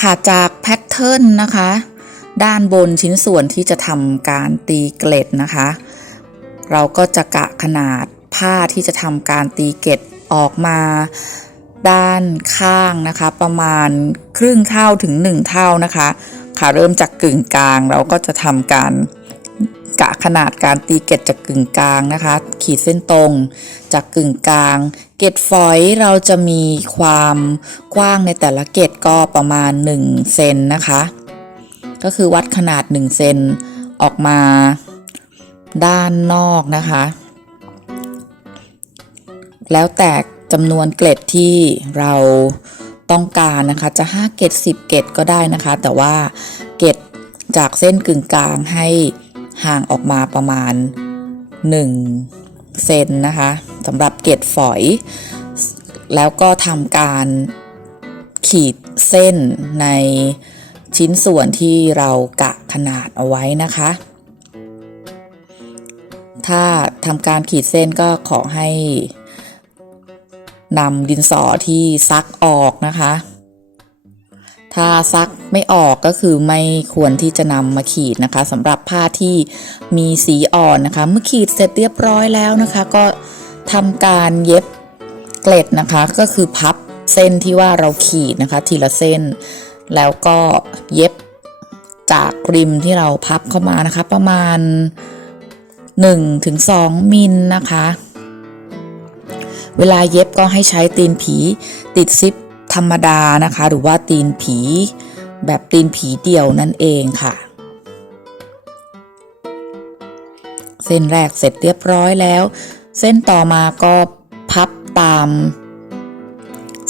ค่ะจากแพทเทิร์นนะคะ ด้านบนชิ้นส่วนที่จะทำการตีเกล็ดนะคะ เราก็จะกะขนาดผ้าที่จะทำการตีเกล็ดออกมาด้านข้างนะคะ ประมาณครึ่งเท่าถึง 1 เท่านะคะ ค่ะเริ่มจากกึ่งกลางเราก็จะทำการ กะขนาดการตีเกล็ดจากกึ่งกลางนะคะ ขีดเส้นตรง จากกึ่งกลาง เกล็ดฝอยเราจะมีความกว้างในแต่ละเกล็ดก็ประมาณ1เซนนะคะ ก็คือวัดขนาด1เซนออกมาด้านนอกนะคะ แล้วแต่จำนวนเกล็ดที่เราต้องการนะคะ จะ 5 เกล็ด10 เกล็ดก็ได้นะคะ แต่ว่าเกล็ดจากเส้นกึ่งกลางให้ ห่างออกมาประมาณ 1 เซนนะคะสำหรับเกล็ดฝอย แล้วก็ทำการขีดเส้นในชิ้นส่วนที่เรากะขนาดเอาไว้นะคะ ถ้าทำการขีดเส้นก็ขอให้นำดินสอที่ซักออกนะคะ ถ้าซักไม่ออกก็คือไม่ควรที่จะนำมาขีดนะคะสำหรับผ้าที่มีสีอ่อนนะคะ เมื่อขีดเสร็จเรียบร้อยแล้วนะคะ ก็ทำการเย็บเกล็ดนะคะ ก็คือพับเส้นที่ว่าเราขีดนะคะ ทีละเส้น แล้วก็เย็บจากริมที่เราพับเข้ามานะคะ ประมาณ 1-2 มิลนะคะ เวลาเย็บก็ให้ใช้ตีนผีติดซิป ธรรมดานะคะ หรือว่าตีนผี แบบตีนผีเดี่ยวนั่นเองค่ะ เส้นแรกเสร็จเรียบร้อยแล้ว เส้นต่อมาก็พับตาม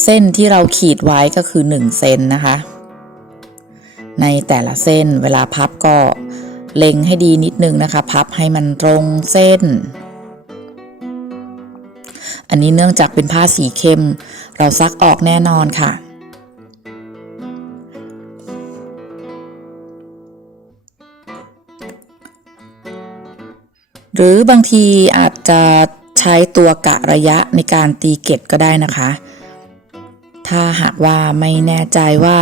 เส้นที่เราขีดไว้ก็คือ 1 เซนนะคะ ในแต่ละเส้นเวลาพับก็เล็งให้ดีนิดนึงนะคะ พับให้มันตรงเส้น อันนี้เนื่องจากเป็นผ้าสีเข้ม เราซักออกแน่นอนค่ะ หรือบางทีอาจจะใช้ตัวกะระยะในการตีเกล็ดก็ได้นะคะ ถ้าหากว่าไม่แน่ใจว่า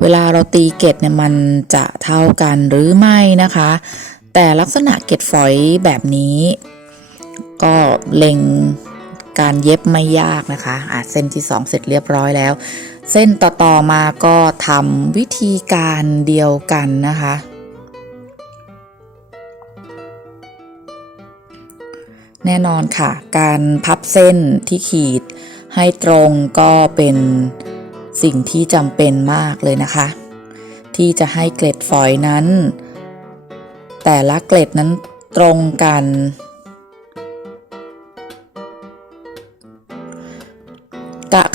เวลาเราตีเกล็ดเนี่ยมันจะเท่ากันหรือไม่นะคะ แต่ลักษณะเกล็ดฝอยแบบนี้ ก็เล็ง การเย็บไม่ยากนะคะอะเส้นที่ 2 เสร็จเรียบร้อยแล้ว เส้นต่อๆมาก็ทำวิธีการเดียวกันนะคะ แน่นอนค่ะ การพับเส้นที่ขีดให้ตรงก็เป็นสิ่งที่จำเป็นมากเลยนะคะ ที่จะให้เกล็ดฝอยนั้น แต่ละเกล็ดนั้นตรงกัน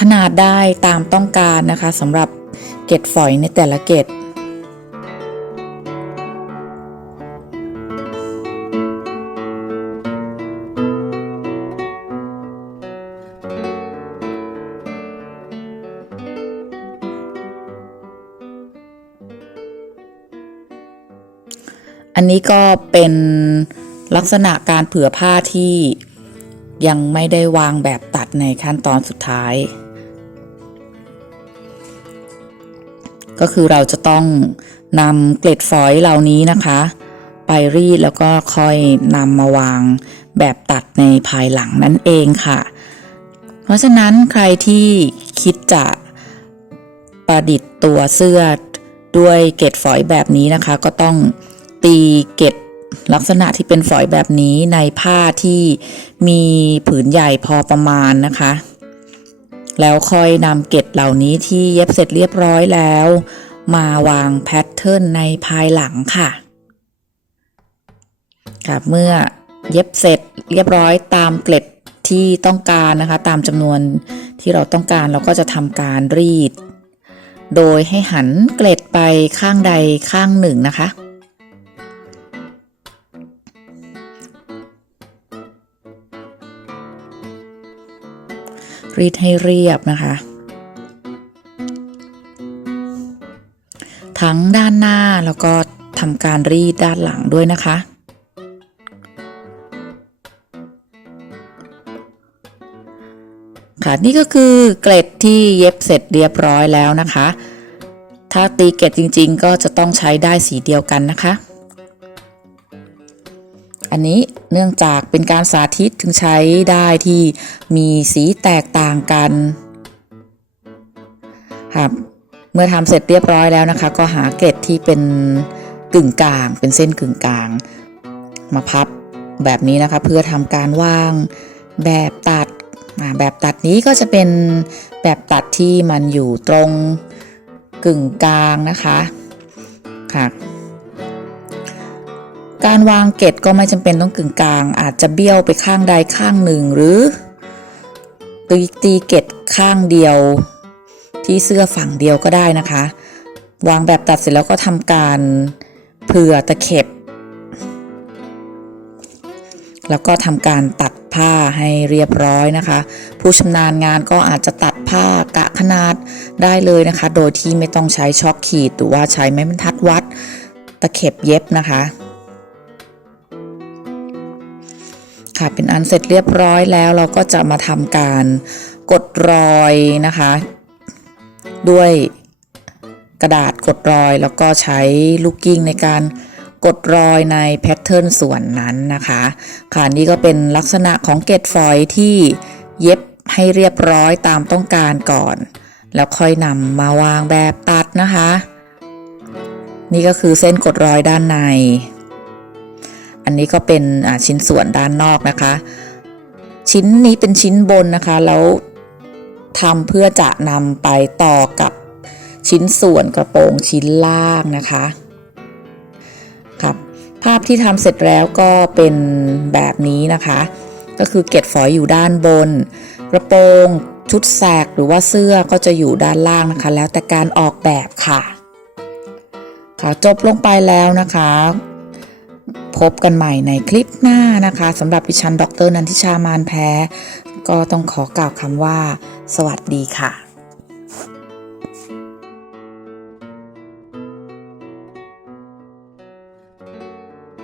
ขนาดได้ตามต้องการนะคะสำหรับเกล็ดฝอยในแต่ละเกล็ดอันนี้ก็เป็นลักษณะการเผื่อผ้าที่ยังไม่ได้วางแบบตัดในขั้นตอนสุดท้าย ก็คือเราจะต้องนำเกล็ดฝอยเหล่านี้นะคะ ไปรีดแล้วก็ค่อยนำมาวางแบบตัดในภายหลังนั่นเองค่ะ เพราะฉะนั้นใครที่คิดจะประดิษฐ์ตัวเสื้อด้วยเกล็ดฝอยแบบนี้นะคะ ก็ต้องตีเกล็ดลักษณะที่เป็นฝอยแบบนี้ในผ้าที่มีผืนใหญ่พอประมาณนะคะ แล้วค่อยนำเกล็ดเหล่านี้ที่เย็บเสร็จเรียบร้อยแล้ว มาวางแพทเทิร์นในภายหลังค่ะค่ะเมื่อเย็บเสร็จเรียบร้อยตามเกล็ดที่ต้องการนะคะ ตามจำนวนที่เราต้องการเราก็จะทำการรีด โดยให้หันเกล็ดไปข้างใดข้างหนึ่งนะคะ รีดให้เรียบนะคะ ทั้งด้านหน้าแล้วก็ทำการรีดด้านหลังด้วยนะคะค่ะนี่ก็คือเกล็ดที่เย็บเสร็จเรียบร้อยแล้วนะคะ ถ้าตีเกตจริงๆ ก็จะต้องใช้ได้สีเดียวกันนะคะ อันนี้เนื่องจากเป็นการสาธิตถึงใช้ได้ที่มีสีแตกต่างกันครับเมื่อทำเสร็จเรียบร้อยแล้วนะคะ ก็หาเกล็ดที่เป็นกึ่งกลาง เป็นเส้นกึ่งกลาง มาพับแบบนี้นะคะ เพื่อทำการวางแบบตัดแบบตัดนี้ก็จะเป็นแบบตัดที่มันอยู่ตรงกึ่งกลางนะคะค่ะ การวางเกล็ดก็ไม่จำเป็นต้องกึ่งกลาง อาจจะเบี้ยวไปข้างใดข้างหนึ่งหรือตีตีเกล็ดข้างเดียว ที่เสื้อฝั่งเดียวก็ได้นะคะ วางแบบตัดเสร็จแล้วก็ทำการเผื่อตะเข็บ แล้วก็ทำการตัดผ้าให้เรียบร้อยนะคะ ผู้ชำนาญงานก็อาจจะตัดผ้ากะขนาดได้เลยนะคะ โดยที่ไม่ต้องใช้ช็อคขีดหรือว่าใช้ไม้บรรทัดวัด ตะเข็บเย็บนะคะ ค่ะเป็นอันเสร็จเรียบร้อยแล้วเราก็จะมาทำการกดรอยนะคะ ด้วยกระดาษกดรอยแล้วก็ใช้ลูกกิ้งในการกดรอยในแพทเทิร์นส่วนนั้นนะคะ ค่ะนี่ก็เป็นลักษณะของเกตฝอยที่เย็บให้เรียบร้อยตามต้องการก่อน แล้วค่อยนำมาวางแบบตัดนะคะ นี่ก็คือเส้นกดรอยด้านใน อันนี้ก็เป็นชิ้นส่วนด้านนอกนะคะ ชิ้นนี้เป็นชิ้นบนนะคะ แล้วทำเพื่อจะนำไปต่อกับชิ้นส่วนกระโปรงชิ้นล่างนะคะครับภาพที่ทำเสร็จแล้วก็เป็นแบบนี้นะคะ ก็คือเกล็ดฝอยอยู่ด้านบน กระโปรงชุดแสกหรือว่าเสื้อก็จะอยู่ด้านล่างนะคะ แล้วแต่การออกแบบค่ะค่ะจบลงไปแล้วนะคะ พบกันใหม่ในคลิปหน้านะคะสำหรับดิฉัน ดรนันทิชามานแพ้ ก็ต้องขอกล่าวคำว่า สวัสดีค่ะ